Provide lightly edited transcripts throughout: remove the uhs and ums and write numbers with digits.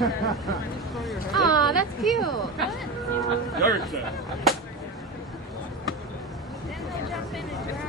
Aw, that's cute. Very sad. Then they'll jump in and drown.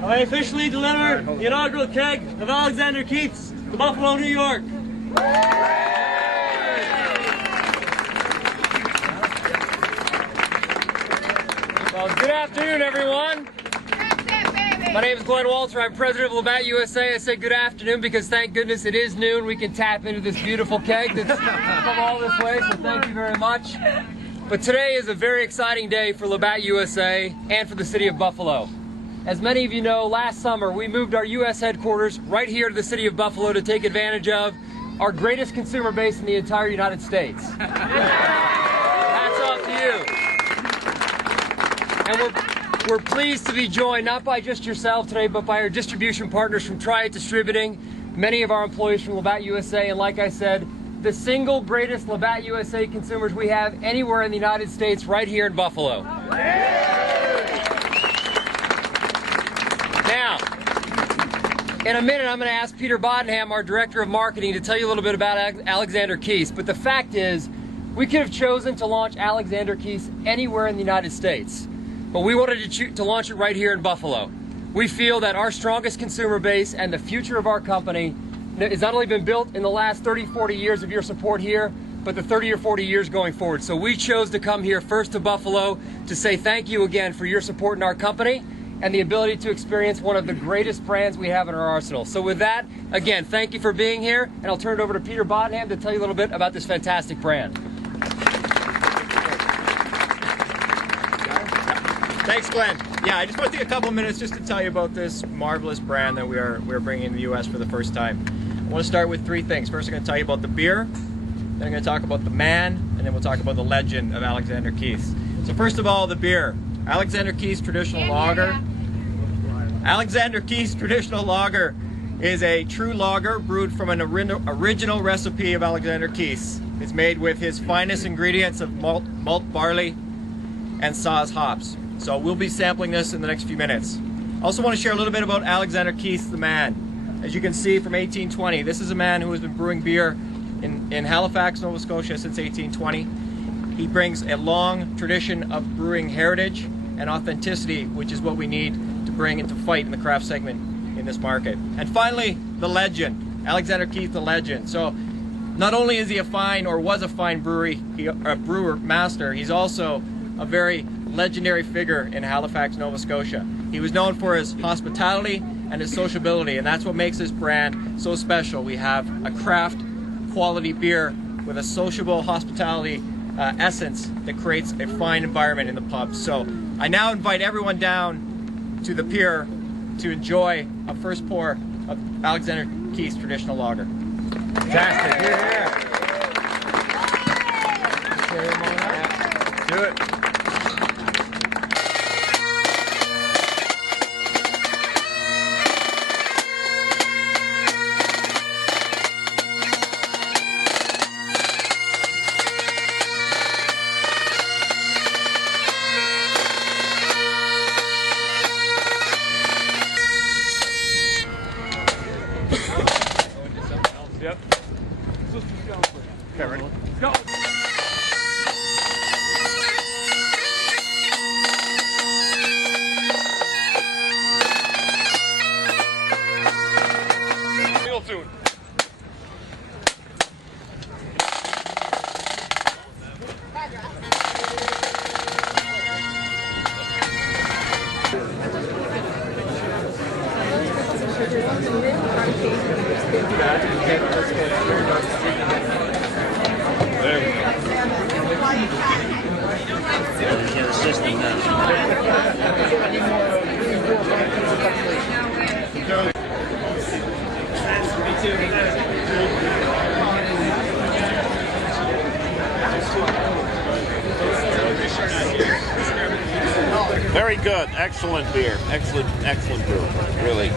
I officially deliver the inaugural keg of Alexander Keith's to Buffalo, New York. Well, good afternoon, everyone. My name is Glenn Walter. I'm president of Labatt USA. I say good afternoon because thank goodness it is noon. We can tap into this beautiful keg that's come all this way, so thank you very much. But today is a very exciting day for Labatt USA and for the city of Buffalo. As many of you know, last summer we moved our U.S. headquarters right here to the city of Buffalo to take advantage of our greatest consumer base in the entire United States. Hats off to you. And we're pleased to be joined not by just yourself today, but by our distribution partners from Triad Distributing, many of our employees from Labatt USA, and like I said, the single greatest Labatt USA consumers we have anywhere in the United States right here in Buffalo. Now, in a minute I'm going to ask Peter Bodenham, our Director of Marketing, to tell you a little bit about Alexander Keith's, but the fact is, we could have chosen to launch Alexander Keith's anywhere in the United States, but we wanted to launch it right here in Buffalo. We feel that our strongest consumer base and the future of our company has not only been built in the last 30, 40 years of your support here, but the 30 or 40 years going forward. So we chose to come here first to Buffalo to say thank you again for your support in our company and the ability to experience one of the greatest brands we have in our arsenal. So with that, again, thank you for being here, and I'll turn it over to Peter Bodenham to tell you a little bit about this fantastic brand. Thanks, Glenn. Yeah, I just want to take a couple minutes just to tell you about this marvelous brand that we're bringing in the U.S. for the first time. I want to start with three things. First, I'm going to tell you about the beer, then I'm going to talk about the man, and then we'll talk about the legend of Alexander Keith's. So first of all, the beer. Alexander Keith's Traditional Lager. Alexander Keith's Traditional Lager is a true lager brewed from an original recipe of Alexander Keith's. It's made with his finest ingredients of malt barley and Saaz hops. So we'll be sampling this in the next few minutes. I also want to share a little bit about Alexander Keith's, the man. As you can see from 1820, this is a man who has been brewing beer in Halifax, Nova Scotia since 1820. He brings a long tradition of brewing heritage and authenticity, which is what we need to bring into fight in the craft segment in this market. And finally, the legend, Alexander Keith, the legend. So not only is he a fine, or was a fine brewer master, he's also a very legendary figure in Halifax, Nova Scotia. He was known for his hospitality and his sociability, and that's what makes this brand so special. We have a craft quality beer with a sociable hospitality essence that creates a fine environment in the pub. So I now invite everyone down to the pier to enjoy a first pour of Alexander Keith's Traditional Lager. Fantastic. Here. Do it. Yep. Okay, ready? Let's go. Real soon. There we go. Yeah, the system now. Very good. Excellent beer. Excellent brew. Really.